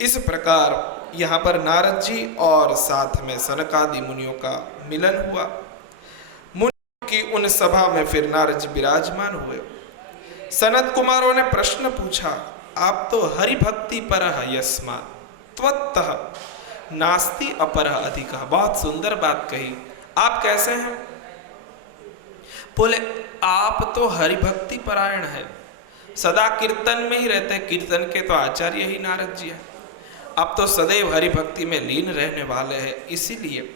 इस प्रकार यहाँ पर नारद जी और साथ में सनकादि मुनियों का मिलन हुआ। मुनियों की उन सभा में फिर नारद जी विराजमान हुए। सनत कुमारों ने प्रश्न पूछा, आप तो हरि भक्ति परः यस्मात् त्वत्तः नास्ति अपरः अधिकः। बहुत सुंदर बात कही, आप कैसे हैं? बोले आप तो हरि भक्ति परायण है, सदा कीर्तन में ही रहते हैं, कीर्तन के तो आचार्य ही नारद जी हैं। आप तो सदैव हरि भक्ति में लीन रहने वाले हैं, इसीलिए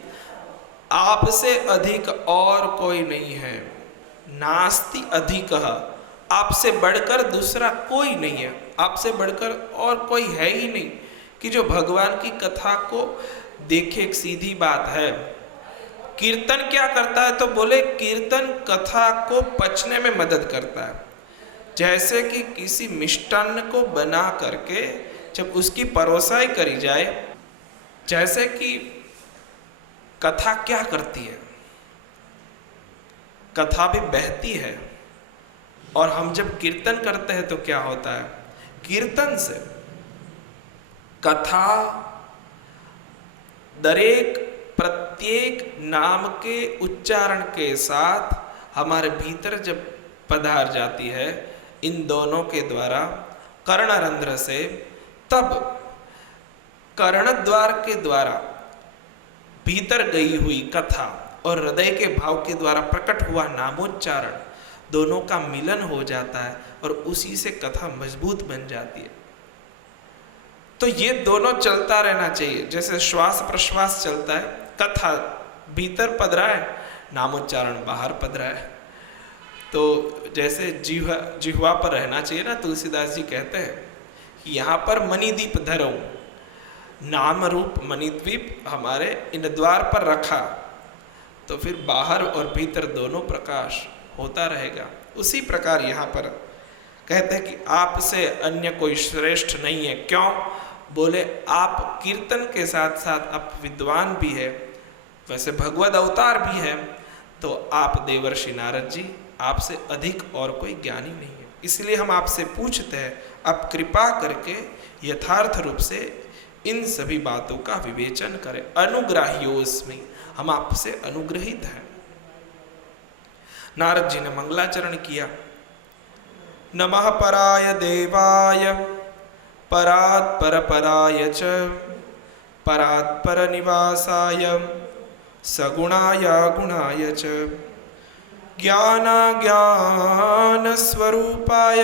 आपसे अधिक और कोई नहीं है। नास्ति अधिकः, आपसे बढ़कर दूसरा कोई नहीं है, आपसे बढ़कर और कोई है ही नहीं कि जो भगवान की कथा को देखे। एक सीधी बात है, कीर्तन क्या करता है? तो बोले कीर्तन कथा को पचने में मदद करता है। जैसे कि किसी मिष्टान्न को बना करके जब उसकी परोसाई करी जाए, जैसे कि कथा क्या करती है, कथा भी बहती है। और हम जब कीर्तन करते हैं तो क्या होता है, कीर्तन से कथा दरेक प्रत्येक नाम के उच्चारण के साथ हमारे भीतर जब पधार जाती है, इन दोनों के द्वारा कर्णरंध्र से, तब कर्णद्वार के द्वारा भीतर गई हुई कथा और हृदय के भाव के द्वारा प्रकट हुआ नामोच्चारण, दोनों का मिलन हो जाता है और उसी से कथा मजबूत बन जाती है। तो ये दोनों चलता रहना चाहिए। जैसे श्वास प्रश्वास चलता है, कथा भीतर पधरा है, नामोच्चारण बाहर पधरा है। तो जैसे जिह्वा पर रहना चाहिए ना, तुलसीदास जी कहते हैं कि यहाँ पर मणिदीप धरो, नाम रूप मणिद्वीप हमारे इन द्वार पर रखा, तो फिर बाहर और भीतर दोनों प्रकाश होता रहेगा। उसी प्रकार यहाँ पर कहते हैं कि आपसे अन्य कोई श्रेष्ठ नहीं है। क्यों? बोले आप कीर्तन के साथ साथ आप विद्वान भी है, वैसे भगवद अवतार भी है, तो आप देवर्षि नारद जी, आपसे अधिक और कोई ज्ञानी नहीं है। इसलिए हम आपसे पूछते हैं, आप कृपा करके यथार्थ रूप से इन सभी बातों का विवेचन करें। अनुग्राह्योस्मि, हम आपसे अनुग्रहित हैं। नारद जी ने मंगलाचरण किया। नमः पराय देवाय परात्पर पराय च परात्पर निवासाय सगुणाय गुणाय च ज्ञान स्वरूपाय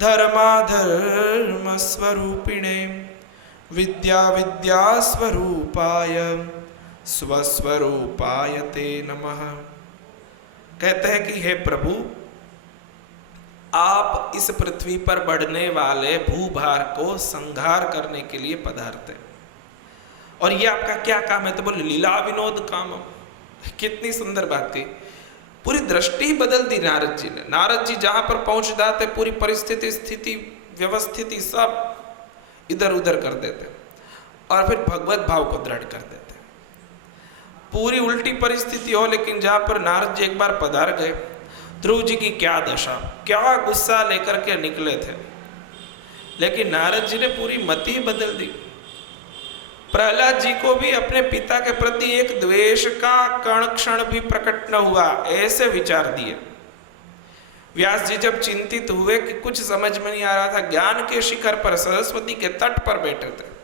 धर्माधर्म स्वरूपिणे विद्या स्वरूपाय स्वस्वरूपाय ते नमः। कहते हैं कि हे प्रभु, आप इस पृथ्वी पर बढ़ने वाले भूभार को संहार करने के लिए पधारते, और ये आपका क्या काम है? तो बोले लीला विनोद काम। कितनी सुंदर बात कही, पूरी दृष्टि बदल दी नारद जी ने। नारद जी जहां पर पहुंच जाते, पूरी परिस्थिति स्थिति व्यवस्थिति सब इधर उधर कर देते और फिर भगवत भाव को दृढ़ कर देते। पूरी उल्टी परिस्थिति हो, लेकिन जहां पर नारद जी एक बार पधार गए, ध्रुव जी की क्या दशा, क्या गुस्सा लेकर के निकले थे, लेकिन नारद जी ने पूरी मति ही बदल दी। प्रहलाद जी को भी अपने पिता के प्रति एक द्वेष का कण क्षण भी प्रकट न हुआ, ऐसे विचार दिए। व्यास जी जब चिंतित हुए कि कुछ समझ में नहीं आ रहा था, ज्ञान के शिखर पर सरस्वती के तट पर बैठे थे,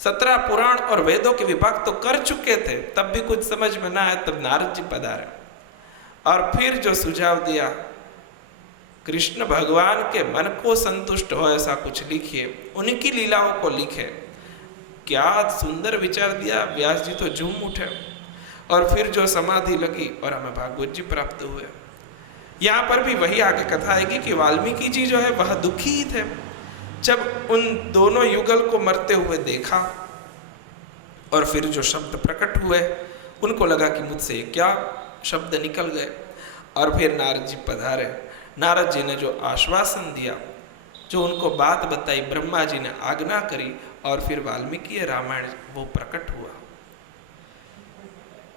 17 पुराण और वेदों के विभाग तो कर चुके थे, तब भी कुछ समझ में ना आया, तब नारद जी पधारे और फिर जो सुझाव दिया, कृष्ण भगवान के मन को संतुष्ट हो ऐसा कुछ लिखिए, उनकी लीलाओं को लिखे। क्या सुंदर विचार दिया, व्यास जी तो झूम उठे और फिर जो समाधि लगी और हमें भागवत जी प्राप्त हुए। यहाँ पर भी वही आगे कथा आएगी कि वाल्मीकि जी जो है वह दुखी ही थे। जब उन दोनों युगल को मरते हुए देखा और फिर जो शब्द प्रकट हुए, उनको लगा कि मुझसे क्या शब्द निकल गए, और फिर नारद जी पधारे। नारद जी ने जो आश्वासन दिया, जो उनको बात बताई, ब्रह्मा जी ने आज्ञा करी और फिर वाल्मीकि रामायण वो प्रकट हुआ।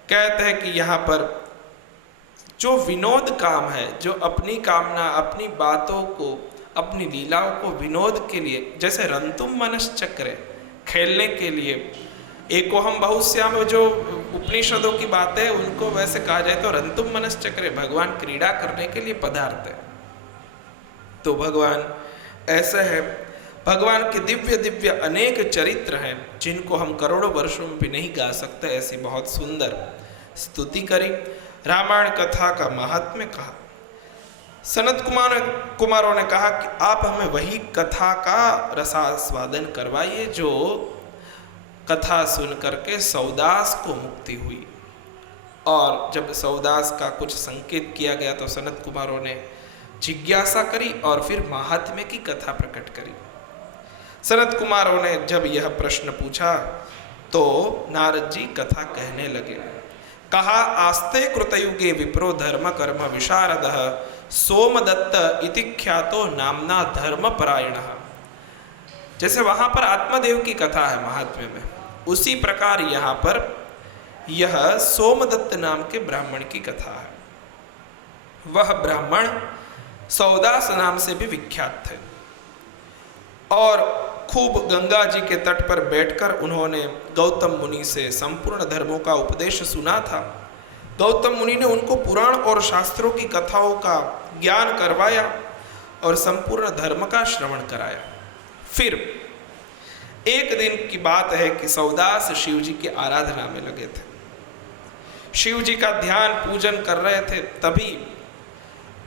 कहते हैं कि यहाँ पर जो विनोद काम है, जो अपनी कामना, अपनी बातों को, अपनी लीलाओं को विनोद के लिए, जैसे रंतुम मनश्चक्रे, खेलने के लिए, एको हम बहुश्याम, जो उपनिषदों की बातें है उनको वैसे कहा जाए तो रंतुम मनश्चक्रे, भगवान क्रीड़ा करने के लिए पदार्थ है। तो भगवान ऐसा है, भगवान के दिव्य दिव्य अनेक चरित्र हैं जिनको हम करोड़ों वर्षों में भी नहीं गा सकते, ऐसी बहुत सुंदर स्तुति करी, रामायण कथा का महात्म्य कहा। सनत कुमारों ने कहा कि आप हमें वही कथा का रसास्वादन करवाइए जो कथा सुन करके सौदास को मुक्ति हुई। और जब सौदास का कुछ संकेत किया गया तो सनत कुमारों ने जिज्ञासा करी और फिर महात्म्य की कथा प्रकट करी। सनत कुमारों ने जब यह प्रश्न पूछा तो नारद जी कथा कहने लगे। कहा, आस्ते कृतयुगे विप्रो धर्म कर्म विशारदः सोमदत्त इति ख्यातो नामना धर्मपरायणः। जैसे वहां पर आत्मदेव की कथा है महात्म्य में, उसी प्रकार यहाँ पर यह सोमदत्त नाम के ब्राह्मण की कथा है। वह ब्राह्मण सौदास नाम से भी विख्यात थे और खूब गंगा जी के तट पर बैठकर उन्होंने गौतम मुनि से संपूर्ण धर्मों का उपदेश सुना था। गौतम मुनि ने उनको पुराण और शास्त्रों की कथाओं का ज्ञान करवाया और संपूर्ण धर्म का श्रवण कराया। फिर एक दिन की बात है कि सौदास शिव जी की आराधना में लगे थे, शिव जी का ध्यान पूजन कर रहे थे, तभी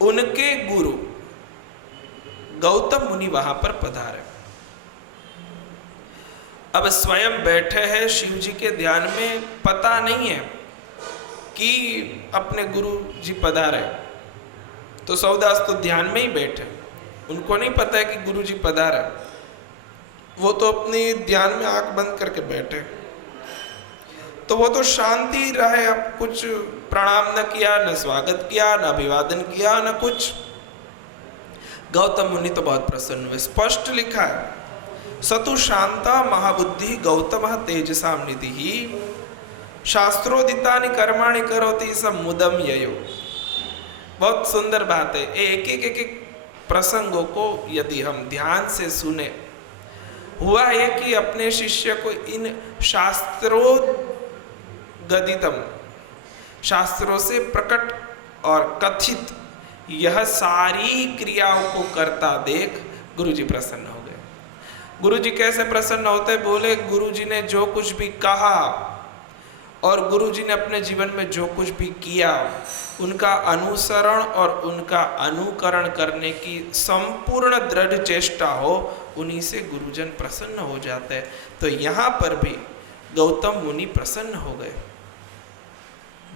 उनके गुरु गौतम मुनि वहां पर पधारे। अब स्वयं बैठे हैं शिव जी के ध्यान में, पता नहीं है कि अपने गुरु जी पधारे, तो सौदास तो ध्यान में ही बैठे, उनको नहीं पता है कि गुरु जी पधारे, वो तो अपनी ध्यान में आंख बंद करके बैठे। तो वो तो शांति रहे, अब कुछ प्रणाम न किया, न स्वागत किया, न अभिवादन किया, न कुछ। गौतम मुनि तो बहुत प्रसन्न हुए। स्पष्ट लिखा है, सतु शांता महाबुद्धि गौतम तेजसाम निधि शास्त्रोदितानि कर्माणि करोति समुदम ययो। बहुत सुंदर बात है। एक प्रसंगों को यदि हम ध्यान से सुने, हुआ है कि अपने शिष्य को इन शास्त्रोगदितम, शास्त्रों से प्रकट और कथित यह सारी क्रियाओं को करता देख गुरुजी प्रसन्न हो गए। गुरुजी कैसे प्रसन्न होते? बोले, गुरुजी ने जो कुछ भी कहा और गुरुजी ने अपने जीवन में जो कुछ भी किया, उनका अनुसरण और उनका अनुकरण करने की संपूर्ण दृढ़ चेष्टा हो, उन्हीं से गुरुजन प्रसन्न हो जाते हैं। तो यहाँ पर भी गौतम मुनि प्रसन्न हो गए।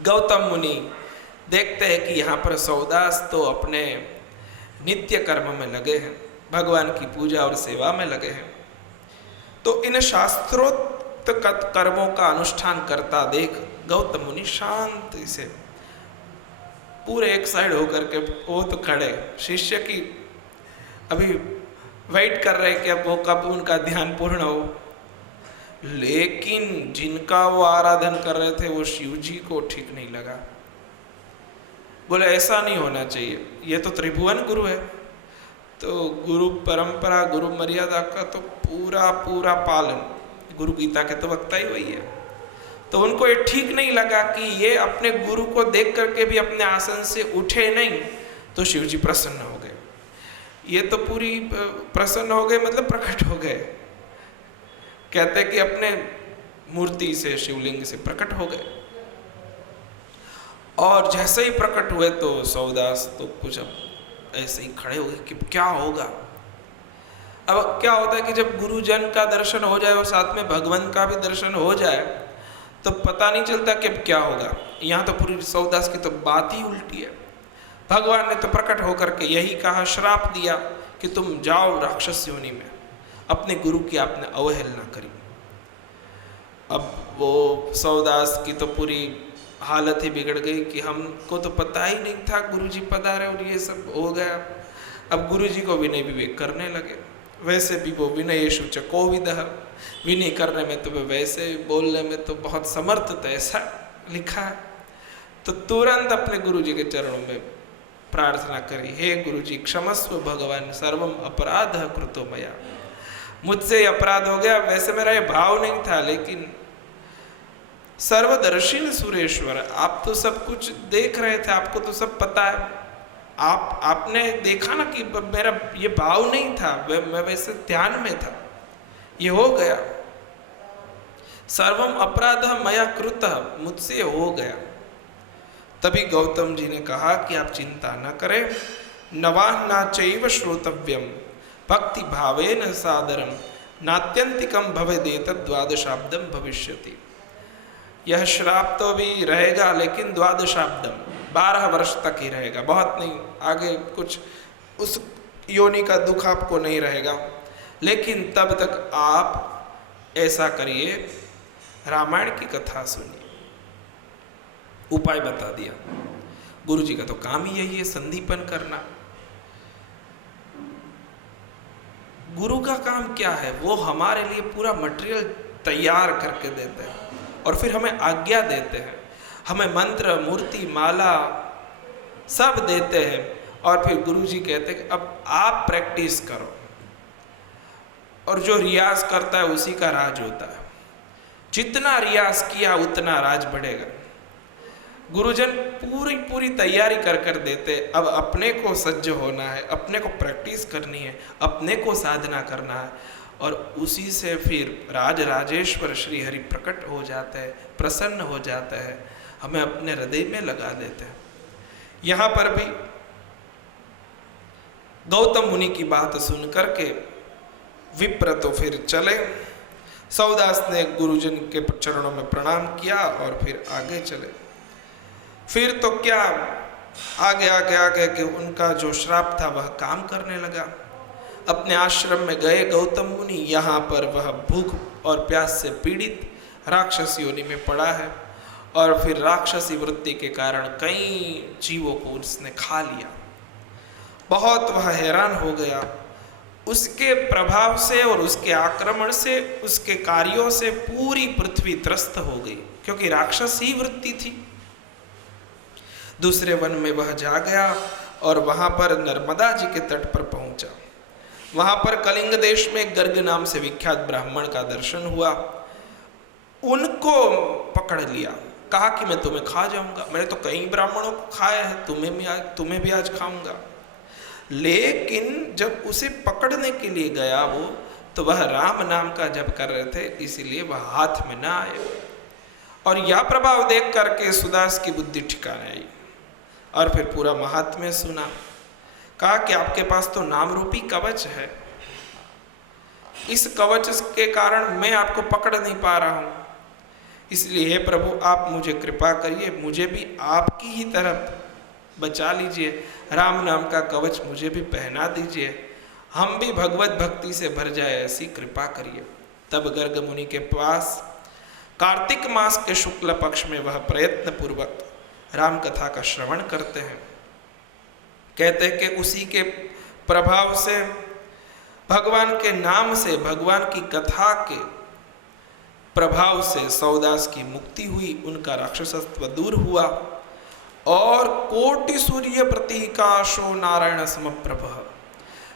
गौतम मुनि देखते हैं कि यहाँ पर सौदास तो अपने नित्य कर्म में लगे हैं, भगवान की पूजा और सेवा में लगे हैं। तो इन शास्त्रोक्त कर्मों का अनुष्ठान करता देख गौतम मुनि शांति से पूरे एक साइड होकर के, वो तो खड़े शिष्य की अभी वेट कर रहे कि अब वो कब उनका ध्यान पूर्ण हो। लेकिन जिनका वो आराधन कर रहे थे वो शिव जी को ठीक नहीं लगा। बोले, ऐसा नहीं होना चाहिए, ये तो त्रिभुवन गुरु है, तो गुरु परंपरा, गुरु मर्यादा का तो पूरा पालन, गुरु गीता के तो वक्ता ही वही है। तो उनको ये ठीक नहीं लगा कि ये अपने गुरु को देख करके भी अपने आसन से उठे नहीं। तो शिव जी प्रसन्न हो गए। ये तो पूरी प्रसन्न हो गए, मतलब प्रकट हो गए। कहते कि अपने मूर्ति से, शिवलिंग से प्रकट हो गए। और जैसे ही प्रकट हुए तो सौदास तो कुछ अब ऐसे ही खड़े हो गए कि क्या होगा। अब क्या होता है कि जब गुरुजन का दर्शन हो जाए और साथ में भगवान का भी दर्शन हो जाए तो पता नहीं चलता कि अब क्या होगा। यहाँ तो पूरी सौदास की तो बात ही उल्टी है। भगवान ने तो प्रकट होकर के यही कहा, श्राप दिया कि तुम जाओ राक्षस योनि में, अपने गुरु की आपने अवहेलना करी। अब वो सौदास की तो पूरी हालत ही बिगड़ गई कि हमको तो पता ही नहीं था गुरुजी पधारे और ये सब हो गया। अब गुरुजी को विनय विवेक करने लगे। वैसे भी वो विनयेषु च कोविदः, विनय करने में तो वे वैसे बोलने में तो बहुत समर्थ थे, ऐसा लिखा है। तो तुरंत अपने गुरु जी के चरणों में प्रार्थना करी, हे गुरु जी क्षमस्व भगवान सर्वम अपराध कृतो मया, मुझसे अपराध हो गया। वैसे मेरा ये भाव नहीं था, लेकिन सर्वदर्शिन सुरेश्वर, आप तो सब कुछ देख रहे थे, आपको तो सब पता है, आपने देखा ना कि मेरा ये भाव नहीं था, मैं वैसे ध्यान में था, ये हो गया। सर्वम अपराध मया कृत, मुझसे हो गया। तभी गौतम जी ने कहा कि आप चिंता न करें, नवाह नाचैव श्रोतव्यम भक्ति भावेन सादरम नात्यंतिकम भवेदेत द्वादशाब्दम भविष्यति। यह श्राप तो अभी रहेगा, लेकिन द्वादशाब्दम 12 वर्ष तक ही रहेगा, बहुत नहीं, आगे कुछ उस योनि का दुख आपको नहीं रहेगा। लेकिन तब तक आप ऐसा करिए, रामायण की कथा सुनिए। उपाय बता दिया। गुरु जी का तो काम ही यही है, संदीपन करना। गुरु का काम क्या है? वो हमारे लिए पूरा मटेरियल तैयार करके देते हैं और फिर हमें आज्ञा देते हैं, हमें मंत्र, मूर्ति, माला सब देते हैं, और फिर गुरु जी कहते हैं कि अब आप प्रैक्टिस करो। और जो रियाज करता है उसी का राज होता है, जितना रियाज किया उतना राज बढ़ेगा। गुरुजन पूरी तैयारी कर देते, अब अपने को सज्ज होना है, अपने को प्रैक्टिस करनी है, अपने को साधना करना है, और उसी से फिर राजेश्वर श्री हरि प्रकट हो जाते हैं, प्रसन्न हो जाता है, हमें अपने हृदय में लगा देते हैं। यहाँ पर भी गौतम मुनि की बात सुन करके विप्र तो फिर चले। सौदास ने गुरुजन के चरणों में प्रणाम किया और फिर आगे चले। फिर तो क्या, आगे कि उनका जो श्राप था वह काम करने लगा। अपने आश्रम में गए गौतम मुनि, यहाँ पर वह भूख और प्यास से पीड़ित राक्षस योनि में पड़ा है, और फिर राक्षसी वृत्ति के कारण कई जीवों को उसने खा लिया। बहुत वह हैरान हो गया। उसके प्रभाव से और उसके आक्रमण से, उसके कार्यों से पूरी पृथ्वी त्रस्त हो गई, क्योंकि राक्षस ही वृत्ति थी। दूसरे वन में वह जा गया और वहां पर नर्मदा जी के तट पर पहुंचा। वहां पर कलिंग देश में गर्ग नाम से विख्यात ब्राह्मण का दर्शन हुआ। उनको पकड़ लिया, कहा कि मैं तुम्हें खा जाऊंगा, मैंने तो कई ब्राह्मणों को खाया है, तुम्हें भी आज खाऊंगा। लेकिन जब उसे पकड़ने के लिए गया वो, तो वह राम नाम का जप कर रहे थे, इसीलिए वह हाथ में ना आए। और यह प्रभाव देख करके सुदास की बुद्धि ठिकाने आई और फिर पूरा महात्म्य सुना। कहा कि आपके पास तो नाम रूपी कवच है, इस कवच के कारण मैं आपको पकड़ नहीं पा रहा हूं, इसलिए हे प्रभु आप मुझे कृपा करिए, मुझे भी आपकी ही तरफ बचा लीजिए, राम नाम का कवच मुझे भी पहना दीजिए, हम भी भगवत भक्ति से भर जाए, ऐसी कृपा करिए। तब गर्ग मुनि के पास कार्तिक मास के शुक्ल पक्ष में वह प्रयत्न पूर्वक राम कथा का श्रवण करते हैं। कहते हैं कि उसी के प्रभाव से, भगवान के नाम से, भगवान की कथा के प्रभाव से सौदास की मुक्ति हुई, उनका राक्षसत्व दूर हुआ, और कोटि सूर्य प्रतीकाशो नारायण समप्रभ।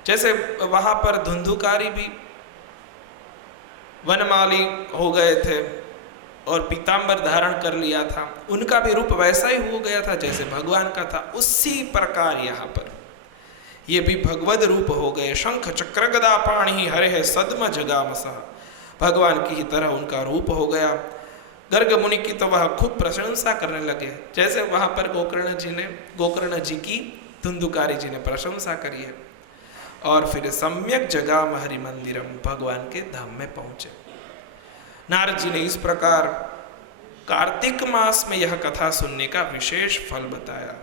जैसे वहां पर धुंधुकारी भी वनमाली हो गए थे और पीतांबर धारण कर लिया था, उनका भी रूप वैसा ही हो गया था जैसे भगवान का था। उसी प्रकार यहाँ पर ये भी भगवद रूप हो गए। शंख चक्र गदा पाणि हरे सद्म जगामसः, भगवान की ही तरह उनका रूप हो गया। गर्ग मुनि की तो वह खूब प्रशंसा करने लगे, जैसे वहां पर गोकर्ण जी की धुंधुकारी जी ने प्रशंसा करी है। और फिर सम्यक जगाम हरि मंदिरम, भगवान के धाम में पहुंचे। नारद जी ने इस प्रकार कार्तिक मास में यह कथा सुनने का विशेष फल बताया।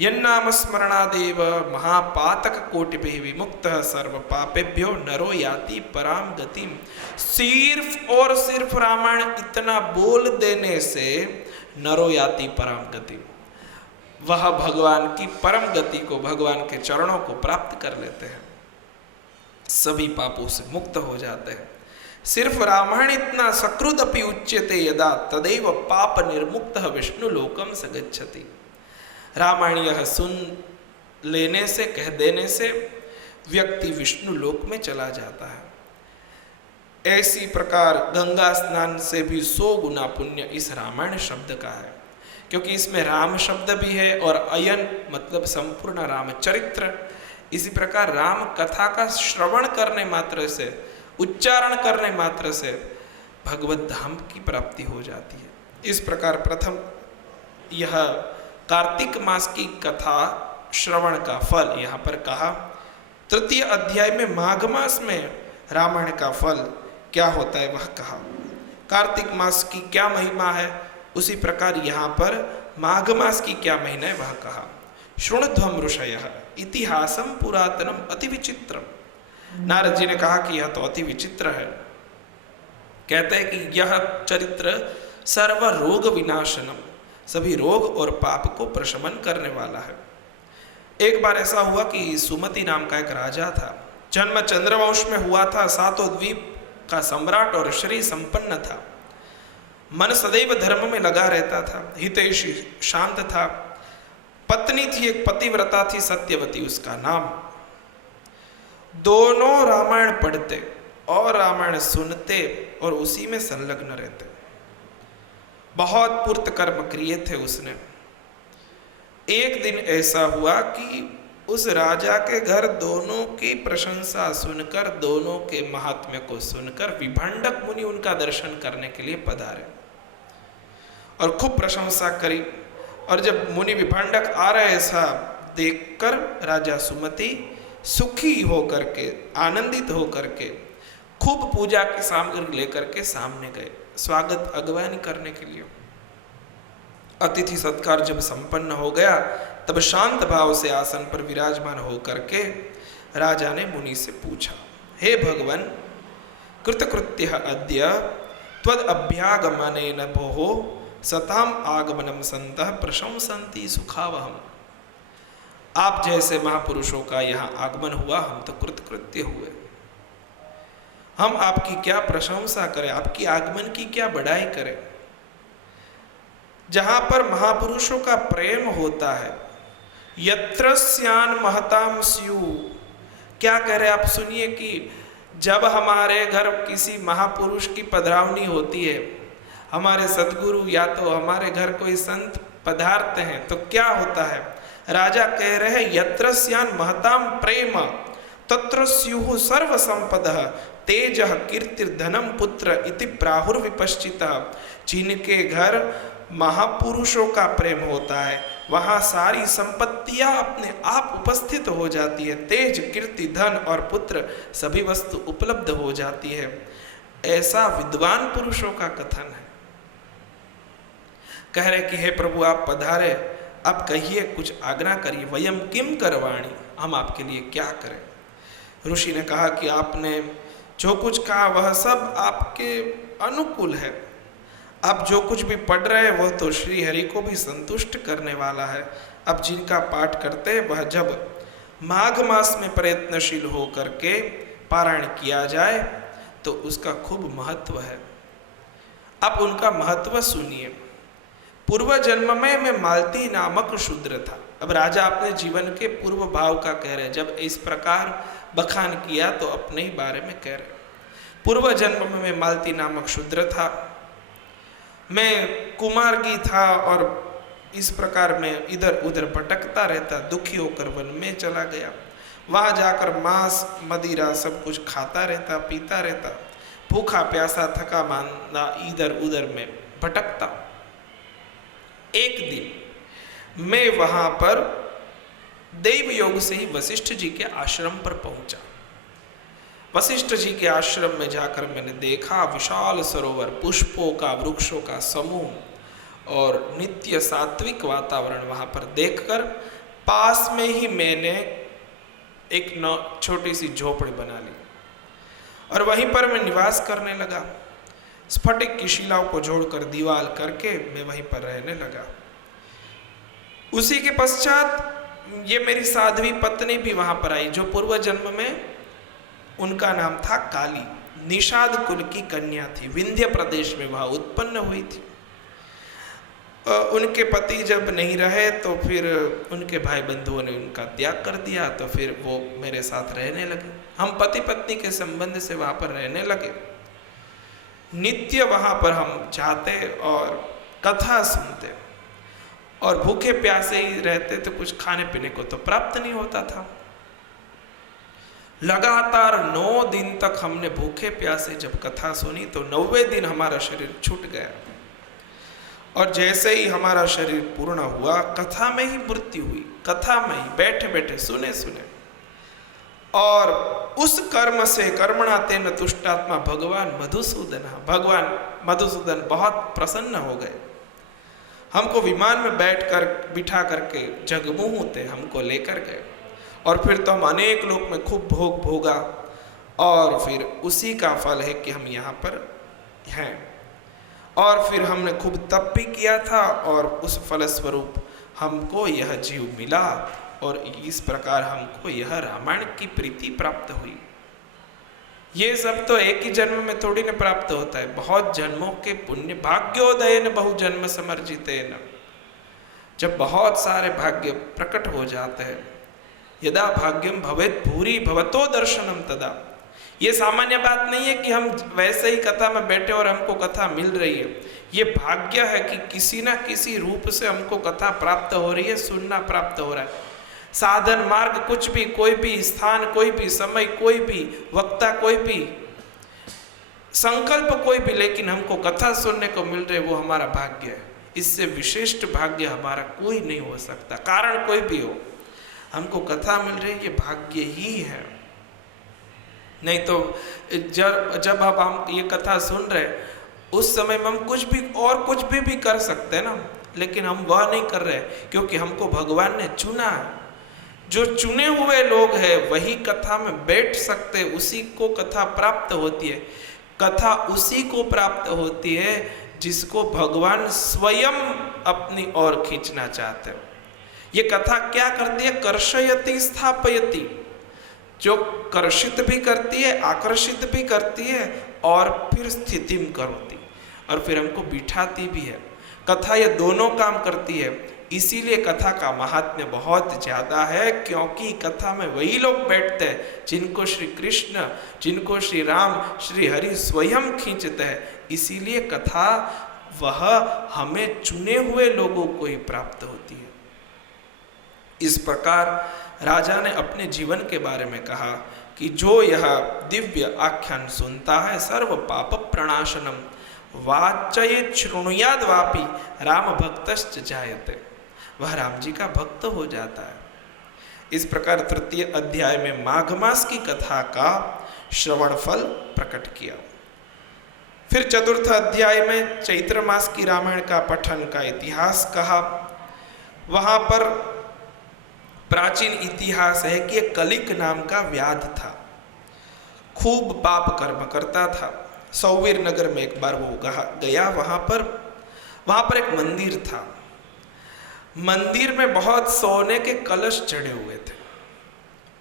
यन्नाम स्मरणादेव महापातक कोटिभिः विमुक्तः सर्व पापेभ्यो नरो याति पराम गतिम। सिर्फ और सिर्फ रामायण इतना बोल देने से नरो याति पराम गतिम, वह भगवान की परम गति को, भगवान के चरणों को प्राप्त कर लेते हैं, सभी पापों से मुक्त हो जाते हैं। सिर्फ रामायण इतना सकृदपि उच्यते यदा तदैव पाप निर्मुक्तः विष्णु लोकम स गच्छति। रामायण यह सुन लेने से, कह देने से व्यक्ति विष्णु लोक में चला जाता है। ऐसी प्रकार गंगा स्नान से भी 100 गुना पुण्य इस रामायण शब्द का है, क्योंकि इसमें राम शब्द भी है और अयन मतलब संपूर्ण रामचरित्र। इसी प्रकार राम कथा का श्रवण करने मात्र से, उच्चारण करने मात्र से भगवत धाम की प्राप्ति हो जाती है। इस प्रकार प्रथम यह कार्तिक मास की कथा श्रवण का फल यहाँ पर कहा। तृतीय अध्याय में माघ मास में रामायण का फल क्या होता है वह कहा। कार्तिक मास की क्या महिमा है, उसी प्रकार यहाँ पर माघ मास की क्या महीना है वह कहा। शृणध्वम ऋषयः इतिहासम पुरातनम अति विचित्रम। नारद जी ने कहा कि यह तो अति विचित्र है। कहते हैं कि यह चरित्र सर्व रोग विनाशनम, सभी रोग और पाप को प्रशमन करने वाला है। एक बार ऐसा हुआ कि सुमति नाम का एक राजा था। जन्म चंद्रवंश में हुआ था, 7 द्वीप का सम्राट और श्री संपन्न था। मन सदैव धर्म में लगा रहता था, हितैषी, शांत था। पत्नी थी, एक पतिव्रता थी, सत्यवती उसका नाम। दोनों रामायण पढ़ते और रामायण सुनते और उसी में संलग्न रहते। बहुत पूर्त कर्म किए थे उसने। एक दिन ऐसा हुआ कि उस राजा के घर दोनों की प्रशंसा सुनकर, दोनों के महात्म्य को सुनकर विभंडक मुनि उनका दर्शन करने के लिए पधारे और खूब प्रशंसा करी। और जब मुनि विभंडक आ रहे ऐसा देखकर राजा सुमति सुखी होकर के, आनंदित होकर के खूब पूजा की सामग्री लेकर के सामने गए स्वागत अगवानी करने के लिए। अतिथि सत्कार जब संपन्न हो गया तब शांत भाव से आसन पर विराजमान होकर के राजा ने मुनि से पूछा, हे भगवान, कृतकृत्यः अद्य त्वद अभ्यागमनेन भोः सताम आगमनम संतः प्रशंसन्ति सुखावहम। आप जैसे महापुरुषों का यहाँ आगमन हुआ, हम तो कृतकृत्य हुए। हम आपकी क्या प्रशंसा करें, आपकी आगमन की क्या बड़ाई करें। जहां पर महापुरुषों का प्रेम होता है, यत्र स्यान महताम स्यु, क्या कह रहे आप सुनिए कि जब हमारे घर किसी महापुरुष की पधरावनी होती है, हमारे सदगुरु या तो हमारे घर कोई संत पधारते हैं तो क्या होता है। राजा कह रहे हैं यत्र स्यान महताम प्रेम तत्र स्युः सर्व संपदः तेजः कीर्तिर्धनम पुत्र इति प्राहुर्विपश्चितः। जिनके घर महापुरुषों का प्रेम होता है वहाँ सारी संपत्तियां अपने आप उपस्थित हो जाती है, तेज, कीर्ति, धन और पुत्र सभी वस्तु उपलब्ध हो जाती है। ऐसा विद्वान पुरुषों का कथन है। कह रहे कि हे प्रभु आप पधारे, आप कहिए, कुछ आज्ञा करिए। वयम किम करवाणी, हम आपके लिए क्या करें। ऋषि ने कहा कि आपने जो कुछ कहा वह सब आपके अनुकूल है। आप जो कुछ भी पढ़ रहे हैं वह तो श्री हरि को भी संतुष्ट करने वाला है। अब जिनका पाठ करते हैं वह जब माघ मास में प्रयत्नशील हो करके पारायण किया जाए तो उसका खूब महत्व है। आप उनका महत्व सुनिए। पूर्व जन्म में मैं मालती नामक शूद्र था। अब राजा अपने जीवन के पूर्व भाव का कह रहे हैं। जब इस प्रकार बखान किया तो अपने ही बारे में कह रहे। पूर्व जन्म में मैं मालती नामक शूद्र था, मैं कुमार्गी था और इस प्रकार मैं इधर उधर भटकता रहता, दुखी होकर वन में चला गया। वहाँ जाकर मांस मदिरा सब कुछ खाता रहता, पीता रहता, भूखा प्यासा थका मांदा इधर उधर में भटकता। एक दिन मैं वहाँ पर दैव योग से ही वशिष्ठ जी के आश्रम पर पहुंचा। वशिष्ठ जी के आश्रम में जाकर मैंने देखा विशाल सरोवर, पुष्पों का, वृक्षों का समूह और नित्य सात्विक वातावरण। वहां पर देखकर पास में ही मैंने एक छोटी सी झोपड़ी बना ली और वहीं पर मैं निवास करने लगा। स्फटिक की शिलाओं को जोड़कर दीवार करके मैं वहीं पर रहने लगा। उसी के पश्चात ये मेरी साध्वी पत्नी भी वहां पर आई, जो पूर्व जन्म में उनका नाम था काली, निषाद कुल की कन्या थी, विंध्य प्रदेश में वह उत्पन्न हुई थी। उनके पति जब नहीं रहे तो फिर उनके भाई बंधुओं ने उनका त्याग कर दिया, तो फिर वो मेरे साथ रहने लगे। हम पति पत्नी के संबंध से वहाँ पर रहने लगे। नित्य वहाँ पर हम जाते और कथा सुनते, और भूखे प्यासे ही रहते, तो कुछ खाने पीने को तो प्राप्त नहीं होता था। लगातार 9 दिन तक हमने भूखे प्यासे जब कथा सुनी, तो 9वें दिन हमारा शरीर छूट गया, और जैसे ही हमारा शरीर पूर्ण हुआ, कथा में ही मृत्यु हुई। कथा में ही बैठे बैठे सुने सुने, और उस कर्म से कर्मणा तेन तुष्टात्मा भगवान मधुसूदन, भगवान मधुसूदन बहुत प्रसन्न हो गए। हमको विमान में बैठकर बिठा करके जगमुह थे, हमको लेकर गए, और फिर तो हम अनेक लोक में खूब भोग भोगा, और फिर उसी का फल है कि हम यहाँ पर हैं। और फिर हमने खूब तप भी किया था, और उस फलस्वरूप हमको यह जीव मिला, और इस प्रकार हमको यह रामायण की प्रीति प्राप्त हुई। ये सब तो एक ही जन्म में थोड़ी न प्राप्त होता है, बहुत जन्मों के पुण्य, भाग्योदयन बहु जन्म समर्जितेन, जब बहुत सारे भाग्य प्रकट हो जाते हैं। यदा भाग्यम भवेत् भूरि भवतो दर्शनम तदा। ये सामान्य बात नहीं है कि हम वैसे ही कथा में बैठे और हमको कथा मिल रही है। ये भाग्य है कि किसी ना किसी रूप से हमको कथा प्राप्त हो रही है, सुनना प्राप्त हो रहा है। साधन मार्ग कुछ भी, कोई भी स्थान, कोई भी समय, कोई भी वक्ता, कोई भी संकल्प, कोई भी, लेकिन हमको कथा सुनने को मिल रहे, वो हमारा भाग्य है। इससे विशिष्ट भाग्य हमारा कोई नहीं हो सकता, कारण कोई भी हो, हमको कथा मिल रही, ये भाग्य ही है। नहीं तो जब अब हम ये कथा सुन रहे, उस समय में हम कुछ भी और कुछ भी कर सकते हैं ना, लेकिन हम वह नहीं कर रहे, क्योंकि हमको भगवान ने चुना है। जो चुने हुए लोग हैं वही कथा में बैठ सकते, उसी को कथा प्राप्त होती है। कथा उसी को प्राप्त होती है जिसको भगवान स्वयं अपनी ओर खींचना चाहते हैं। ये कथा क्या करती है? कर्षयति स्थापयति, जो कर्षित भी करती है, आकर्षित भी करती है, और फिर स्थितिम करोति, और फिर हमको बिठाती भी है। कथा ये दोनों काम करती है, इसीलिए कथा का महात्म्य बहुत ज़्यादा है, क्योंकि कथा में वही लोग बैठते हैं जिनको श्री कृष्ण, जिनको श्री राम, श्री हरि स्वयं खींचते हैं। इसीलिए कथा वह हमें चुने हुए लोगों को ही प्राप्त होती है। इस प्रकार राजा ने अपने जीवन के बारे में कहा कि जो यह दिव्य आख्यान सुनता है, सर्व पाप प्रणाशनम वाचयेत् शृणुयाद वापि राम भक्तश्च जायते, वह राम जी का भक्त हो जाता है। इस प्रकार तृतीय अध्याय में माघ मास की कथा का श्रवण फल प्रकट किया। फिर चतुर्थ अध्याय में चैत्र मास की रामायण का पठन का इतिहास कहा। वहां पर प्राचीन इतिहास है कि एक कलिक नाम का व्याध था, खूब पाप कर्म करता था। सौवीर नगर में एक बार वो गया, वहां पर एक मंदिर था। मंदिर में बहुत सोने के कलश चढ़े हुए थे,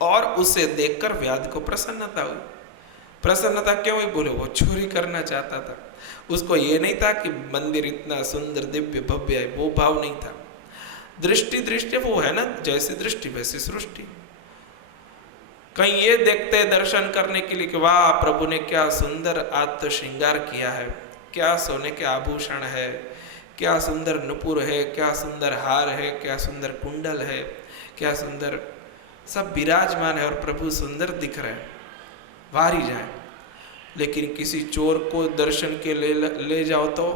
और उसे देखकर व्याध को प्रसन्नता हुई। प्रसन्नता क्यों हुई? बोले वो चोरी करना चाहता था। उसको ये नहीं था कि मंदिर इतना सुंदर दिव्य भव्य है, वो भाव नहीं था। दृष्टि वो है ना, जैसी दृष्टि वैसी सृष्टि। कहीं ये देखते दर्शन करने के लिए कि वाह प्रभु ने क्या सुंदर आज तो श्रृंगार किया है, क्या सोने के आभूषण है, क्या सुंदर नुपुर है, क्या सुंदर हार है, क्या सुंदर कुंडल है, क्या सुंदर सब विराजमान है, और प्रभु सुंदर दिख रहे हैं, वारी जाए। लेकिन किसी चोर को दर्शन के ले जाओ तो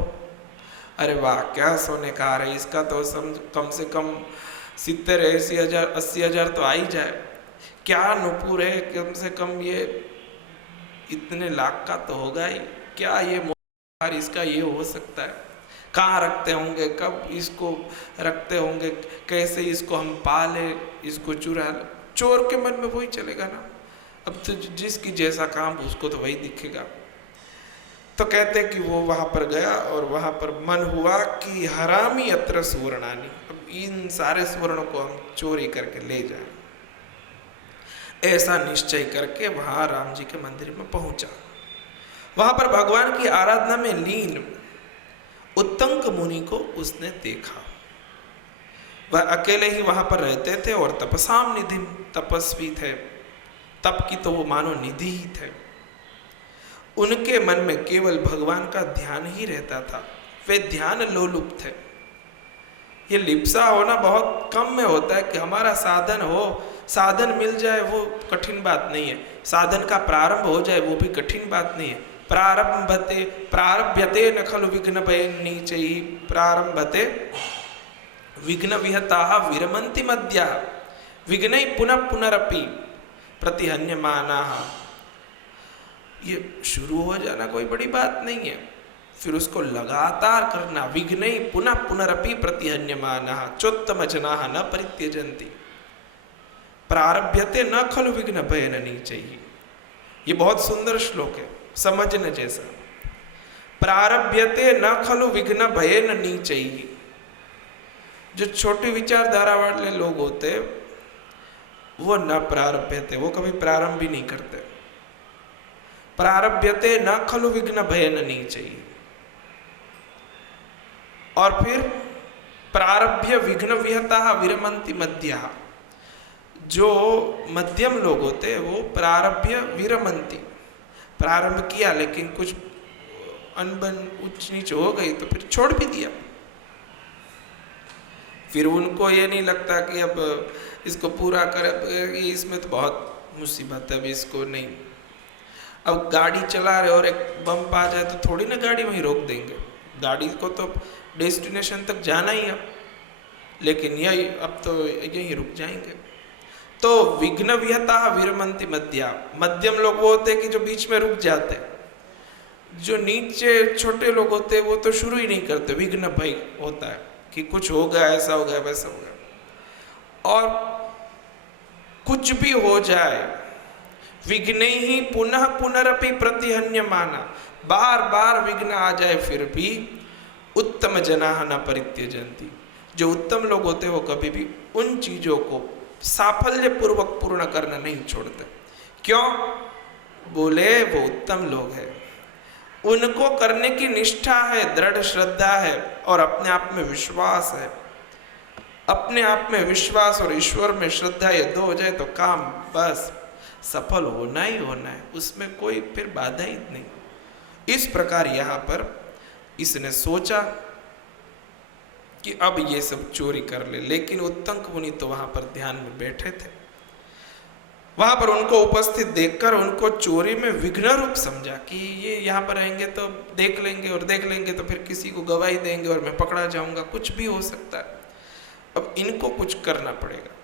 अरे वाह क्या सोने का हार है, इसका तो कम से कम 70-80,000 तो आ ही जाए। क्या नुपुर है, कम से कम ये इतने लाख का तो होगा ही। क्या ये मोहर इसका ये हो सकता है, कहाँ रखते होंगे, कब इसको रखते होंगे, कैसे इसको हम पाले, इसको चुरा। चोर के मन में वही चलेगा ना, अब तो जिसकी जैसा काम उसको तो वही दिखेगा। तो कहते कि वो वहाँ पर गया, और वहाँ पर मन हुआ कि हरामी अत्र सुवर्णानी, अब इन सारे सुवर्णों को हम चोरी करके ले जाएं। ऐसा निश्चय करके वहाँ राम जी के मंदिर में पहुँचा। वहां पर भगवान की आराधना में लीन उत्तंक मुनि को उसने देखा। वह अकेले ही वहां पर रहते थे और तपसाम निधि, तपस्वी थे, तप की तो वो मानो निधि ही थे। उनके मन में केवल भगवान का ध्यान ही रहता था, वे ध्यान लोलुप थे। ये लिप्सा होना बहुत कम में होता है कि हमारा साधन हो, साधन मिल जाए वो कठिन बात नहीं है, साधन का प्रारंभ हो जाए वो भी कठिन बात नहीं है। प्रारभ्यते न खलु विघ्न भयन्नीचैः प्रारंभते विघ्न विहताः विरमन्ति मद्याः विघ्नैः पुनः पुनरपि प्रतिहन्यमानाः। ये शुरू हो जाना कोई बड़ी बात नहीं है, फिर उसको लगातार करना। विघ्नैः पुनः पुनरपि प्रतिहन्यमानाः चोत्तम जनाः न परित्यजन्ति प्रारभ्यते न खलु विघ्न भयन्नीचैः। ये बहुत सुंदर श्लोक है, समझने जैसा। प्रारभ्यते न खलु विघ्न भयन्नीचैः। जो छोटी विचारधारा वाले लोग होते वो न प्रारभ्यते, वो कभी प्रारंभ भी नहीं करते। प्रारभ्यते न खलु विघ्न भयन्नीचैः। और फिर प्रारभ्य विघ्न विहताः विरमन्ति मद्याः। जो मध्यम लोग होते हैं वो प्रारभ्य विरमन्ति, प्रारंभ किया लेकिन कुछ अनबन उच्च नीच हो गई तो फिर छोड़ भी दिया। फिर उनको ये नहीं लगता कि अब इसको पूरा कर, इसमें तो बहुत मुसीबत है, अब इसको नहीं। अब गाड़ी चला रहे और एक बम्प आ जाए तो थोड़ी ना गाड़ी वहीं रोक देंगे, गाड़ी को तो डेस्टिनेशन तक जाना ही है, लेकिन यही अब तो यहीं रुक जाएंगे। तो विघ्न विहता विरमन्ति मध्या, मध्यम लोग वो होते कि जो बीच में रुक जाते, जो नीचे छोटे लोग होते वो तो शुरू ही नहीं करते। विघ्न भय होता है कि कुछ हो गया, ऐसा हो गया, वैसा हो गया, और कुछ भी हो जाए विघ्न ही पुनः पुनरपि प्रतिहन्यमाना, बार बार विघ्न आ जाए फिर भी उत्तम जनाः न परित्यजन्ति। जो उत्तम लोग होते वो कभी भी उन चीजों को साफल्य पूर्वक पूर्ण करना नहीं छोड़ते। क्यों? बोले वो उत्तम लोग हैं, उनको करने की निष्ठा है, दृढ़ श्रद्धा है और अपने आप में विश्वास है। अपने आप में विश्वास और ईश्वर में श्रद्धा, ये दो हो जाए तो काम बस सफल होना ही होना है, उसमें कोई फिर बाधा ही नहीं। इस प्रकार यहाँ पर इसने सोचा कि अब ये सब चोरी कर ले, लेकिन उत्तंक मुनि तो वहां पर ध्यान में बैठे थे। वहां पर उनको उपस्थित देखकर उनको चोरी में विघ्न रूप समझा कि ये यहाँ पर रहेंगे तो देख लेंगे, और देख लेंगे तो फिर किसी को गवाही देंगे और मैं पकड़ा जाऊंगा, कुछ भी हो सकता है। अब इनको कुछ करना पड़ेगा।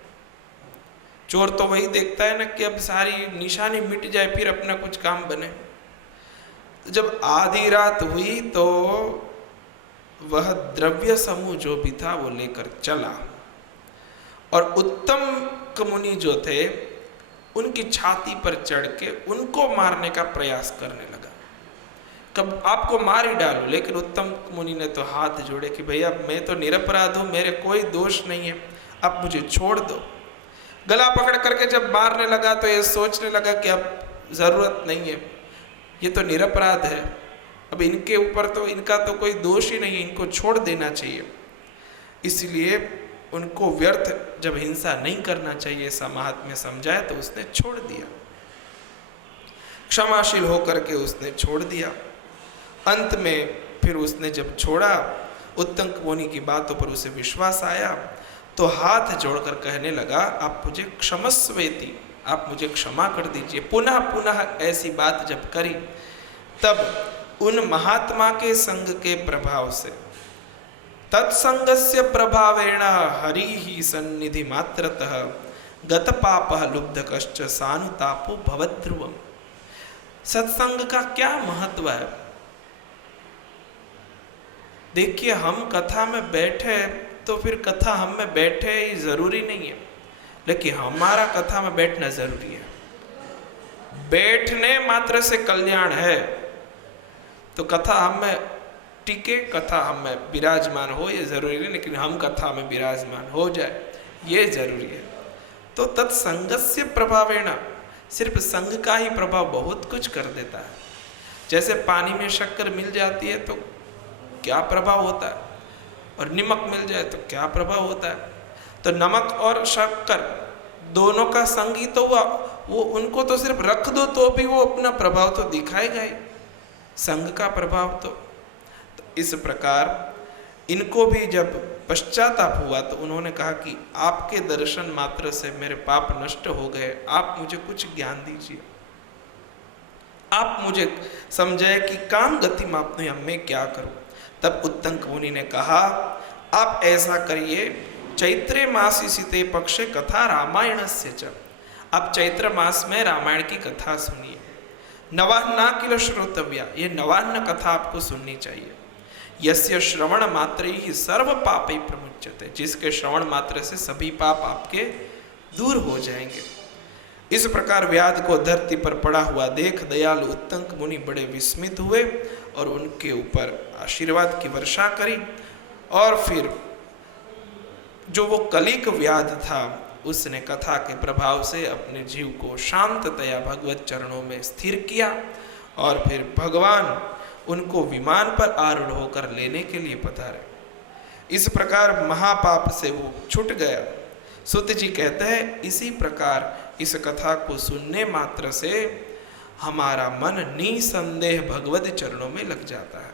चोर तो वही देखता है ना कि अब सारी निशानी मिट जाए फिर अपना कुछ काम बने। जब आधी रात हुई तो वह द्रव्य समूह जो भी था वो लेकर चला, और उत्तम मुनि जो थे उनकी छाती पर चढ़ के उनको मारने का प्रयास करने लगा। कब आपको मार ही डालूं, लेकिन उत्तम मुनि ने तो हाथ जोड़े कि भैया मैं तो निरपराध हूं, मेरे कोई दोष नहीं है, अब मुझे छोड़ दो। गला पकड़ करके जब मारने लगा तो ये सोचने लगा कि अब जरूरत नहीं है, ये तो निरपराध है, अब इनके ऊपर तो इनका तो कोई दोष ही नहीं है, इनको छोड़ देना चाहिए। इसलिए उनको व्यर्थ जब हिंसा नहीं करना चाहिए, ऐसा महात्म्य समझाया तो उसने छोड़ दिया, क्षमाशील होकर के उसने छोड़ दिया। अंत में फिर उसने जब छोड़ा, उत्तंक मुनि की बातों पर उसे विश्वास आया तो हाथ जोड़कर कहने लगा, आप मुझे क्षमस्वेति, आप मुझे क्षमा कर दीजिए। पुनः पुनः ऐसी बात जब करी तब उन महात्मा के संग के प्रभाव से, तत्संगस्य प्रभावेण हरि ही सन्निधि मात्रतः गत पापः लुब्धकश्च सानुतापो भवद्ध्रुवम्। सत्संग का क्या महत्व है? देखिए, हम कथा में बैठे तो फिर कथा हम में बैठे ही जरूरी नहीं है, लेकिन हमारा कथा में बैठना जरूरी है। बैठने मात्र से कल्याण है, तो कथा हम में टिके, कथा हम में विराजमान हो, ये जरूरी नहीं, लेकिन हम कथा में विराजमान हो जाए ये जरूरी है। तो तत्संगस्य प्रभावेण, सिर्फ संग का ही प्रभाव बहुत कुछ कर देता है। जैसे पानी में शक्कर मिल जाती है तो क्या प्रभाव होता है, और नमक मिल जाए तो क्या प्रभाव होता है। तो नमक और शक्कर दोनों का संगी तो वो उनको तो सिर्फ रख दो तो भी वो अपना प्रभाव तो दिखाएगा ही, संग का प्रभाव। तो इस प्रकार इनको भी जब पश्चाताप हुआ तो उन्होंने कहा कि आपके दर्शन मात्र से मेरे पाप नष्ट हो गए, आप मुझे कुछ ज्ञान दीजिए, आप मुझे समझाए कि काम गति मापने मैं क्या करूं। तब उत्तंक मुनि ने कहा, आप ऐसा करिए, चैत्रे मास इसिते पक्षे कथा रामायण से च, आप चैत्र मास में रामायण की कथा सुनिए। नवान्ना किल श्रोतव्या, ये नवान्न कथा आपको सुननी चाहिए। यस्य श्रवण मात्र ही सर्व पापै प्रमुच्यते, जिसके श्रवण मात्र से सभी पाप आपके दूर हो जाएंगे। इस प्रकार व्याध को धरती पर पड़ा हुआ देख दयालु उत्तंक मुनि बड़े विस्मित हुए और उनके ऊपर आशीर्वाद की वर्षा करी। और फिर जो वो कलिक व्याध था उसने कथा के प्रभाव से अपने जीव को शांततया भगवत चरणों में स्थिर किया और फिर भगवान उनको विमान पर आरूढ़ होकर लेने के लिए पधारे। इस प्रकार महापाप से वो छूट गया। सुत जी कहते हैं, इसी प्रकार इस कथा को सुनने मात्र से हमारा मन निसंदेह भगवत चरणों में लग जाता है।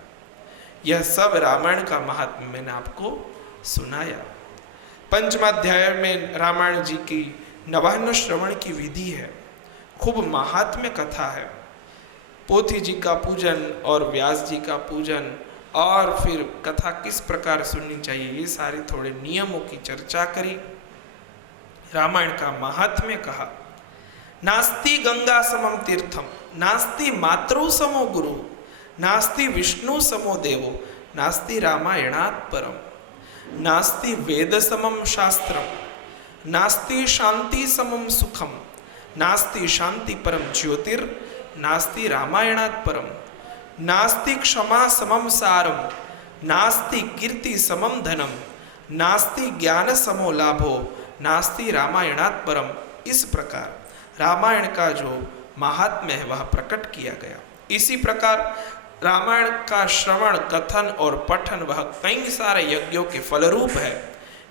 यह सब रामायण का महात्म्य मैंने आपको सुनाया। पंचमाध्याय में रामायण जी की नवान्न श्रवण की विधि है, खूब महात्म्य कथा है। पोथी जी का पूजन और व्यास जी का पूजन और फिर कथा किस प्रकार सुननी चाहिए, ये सारे थोड़े नियमों की चर्चा करी। रामायण का महात्म्य कहा। नास्ति गंगा समम तीर्थम, नास्ति मातृ समो गुरु, नास्ति विष्णु समो देवो, नास्ति रामायणात् परम, नास्ति वेद समम शास्त्रम, नास्ति शांति समम सुखम, नास्ति शांति परम ज्योतिर, नास्ति रामायणात् परम, नास्ति क्षमा समम सारम, नास्ति कीर्ति समम धनम, नास्ति ज्ञान समो लाभो, नास्ति रामायणात् परम। इस प्रकार रामायण का जो महात्म्य है वह प्रकट किया गया। इसी प्रकार रामायण का श्रवण, कथन और पठन वह कई सारे यज्ञों के फलरूप है,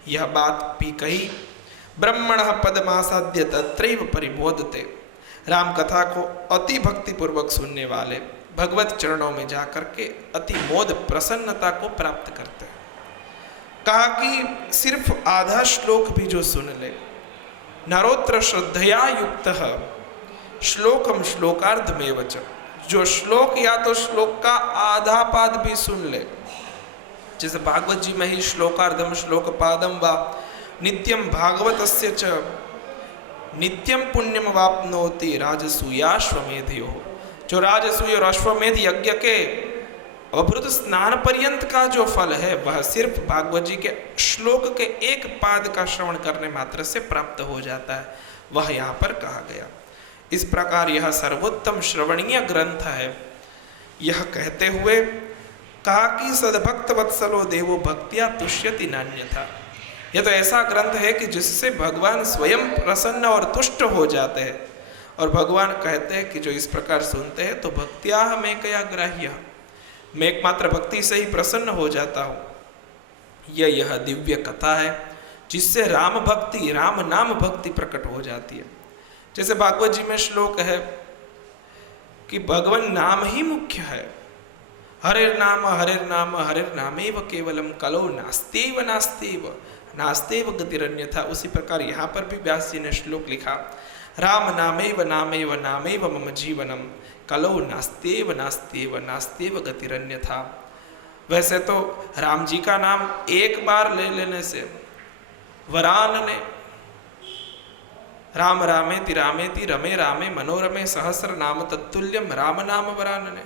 यह बात भी कही। ब्रह्मणः पदमासाद्य तत्रैव परिबोधते, राम कथा को अति भक्ति पूर्वक सुनने वाले भगवत चरणों में जाकर के अति मोद प्रसन्नता को प्राप्त करते हैं। कहा कि सिर्फ आधा श्लोक भी जो सुन ले, नरोत्र श्रद्धया युक्तः श्लोकम श्लोकार्धमेव च, जो श्लोक या तो श्लोक का आधा पाद भी सुन ले, जैसे भागवत जी में ही श्लोकार्धम श्लोकपादम वा नित्यम भागवतस्य च नित्यम पुण्यम वाप्नोति राजसूयाश्वमेधयो, जो राजसूय और अश्वमेध यज्ञ के अभृत स्नान पर्यंत का जो फल है वह सिर्फ भागवत जी के श्लोक के एक पाद का श्रवण करने मात्र से प्राप्त हो जाता है, वह यहाँ पर कहा गया। इस प्रकार यह सर्वोत्तम श्रवणीय ग्रंथ है। यह कहते हुए कहा कि सद्भक्त वत्सलो देवो भक्त्या तुष्यति नान्यथा, यह तो ऐसा ग्रंथ है कि जिससे भगवान स्वयं प्रसन्न और तुष्ट हो जाते हैं। और भगवान कहते हैं कि जो इस प्रकार सुनते हैं तो भक्त्या में कया ग्राह्य, मैं एकमात्र भक्ति से ही प्रसन्न हो जाता हूँ। यह दिव्य कथा है जिससे राम भक्ति, राम नाम भक्ति प्रकट हो जाती है। जैसे भागवत जी में श्लोक है कि भगवान नाम ही मुख्य है, हरेर नाम हरेर नामेव केवलम कलो नास्तेव नास्तेव नास्तेव गतिरन्यथा। उसी प्रकार यहाँ पर भी व्यास जी ने श्लोक लिखा, राम नामेव नामेव नामेव मम जीवनम कलो नास्तेव नास्तेव नास्तेव गतिरन्यथा। वैसे तो राम जी का नाम एक बार ले लेने से वरान ने राम रामेति रमे रामे मनोरमे सहस्र नाम तत्तुल्यम राम नाम वरान ने,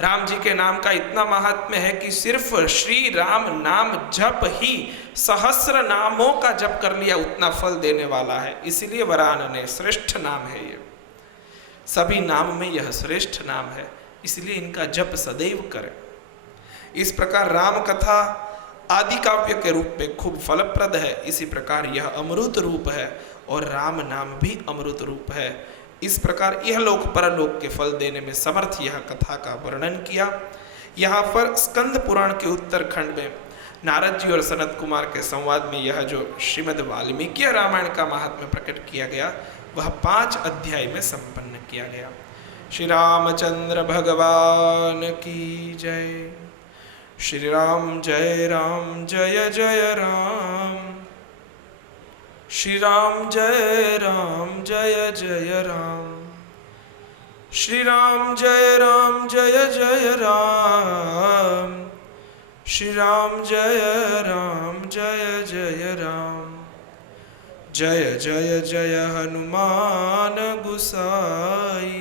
राम जी के नाम का इतना महात्म्य है कि सिर्फ श्री राम नाम जप ही सहस्र नामों का जप कर लिया उतना फल देने वाला है, इसलिए वरान ने श्रेष्ठ नाम है। ये सभी नाम में यह श्रेष्ठ नाम है, इसलिए इनका जप सदैव करें। इस प्रकार राम कथा आदि काव्य के रूप में खूब फलप्रद है, इसी प्रकार यह अमृत रूप है और राम नाम भी अमृत रूप है। इस प्रकार यह लोक परलोक के फल देने में समर्थ यह कथा का वर्णन किया। यहाँ पर स्कंद पुराण के उत्तरखंड में नारद जी और सनत कुमार के संवाद में यह जो श्रीमद् वाल्मीकि रामायण का महात्म्य प्रकट किया गया वह 5 अध्याय में संपन्न किया गया। श्री रामचंद्र भगवान की जय। श्री राम जय जय राम। श्री राम जय जय राम। श्री राम जय जय राम। श्री राम जय जय राम। जय जय हनुमान गुसाई,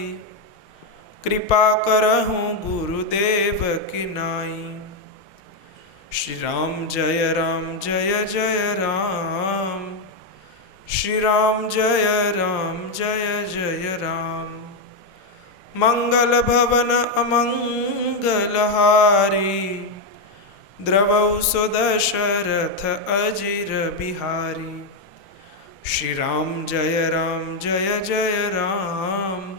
कृपा करहु गुरुदेव की नाई। श्री राम जय जय राम। श्री राम जय जय राम। मंगल भवन अमंगल हारी, द्रवौ सुदशरथ अजिर बिहारी। श्री राम जय जय राम।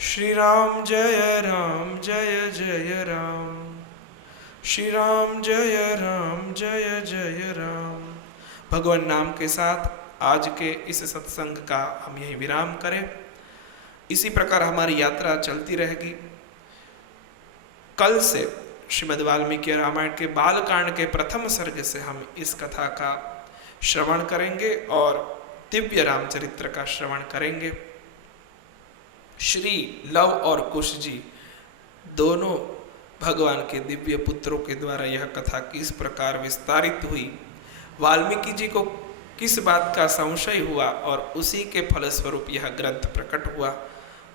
श्री राम जय जय राम। श्री राम जय जय राम। भगवान नाम के साथ आज के इस सत्संग का हम यही विराम करें। इसी प्रकार हमारी यात्रा चलती रहेगी। कल से श्रीमद् वाल्मीकि रामायण के बालकांड के प्रथम सर्ग से हम इस कथा का श्रवण करेंगे और दिव्य रामचरित्र का श्रवण करेंगे। श्री लव और कुश जी दोनों भगवान के दिव्य पुत्रों के द्वारा यह कथा किस प्रकार विस्तारित हुई, वाल्मीकि जी को किस बात का संशय हुआ और उसी के फलस्वरूप यह ग्रंथ प्रकट हुआ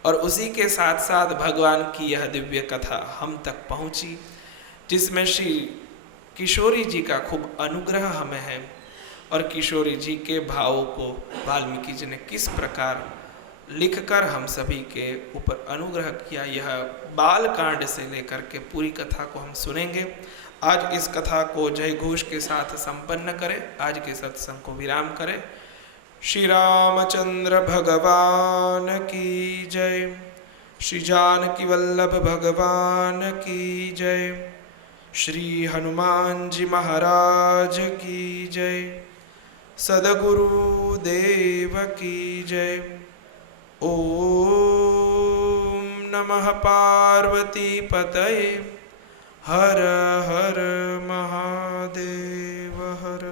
और उसी के साथ साथ भगवान की यह दिव्य कथा हम तक पहुंची, जिसमें श्री किशोरी जी का खूब अनुग्रह हमें है और किशोरी जी के भावों को वाल्मीकि जी ने किस प्रकार लिखकर हम सभी के ऊपर अनुग्रह किया, यह बाल कांड से लेकर के पूरी कथा को हम सुनेंगे। आज इस कथा को जय घोष के साथ संपन्न करें, आज के सत्संग को विराम करें। श्री रामचंद्र भगवान की जय। श्री जानकी वल्लभ भगवान की जय। श्री हनुमान जी महाराज की जय। सद्गुरु देव की जय। ओम नमः पार्वती पतये। हर हर महादेव हर।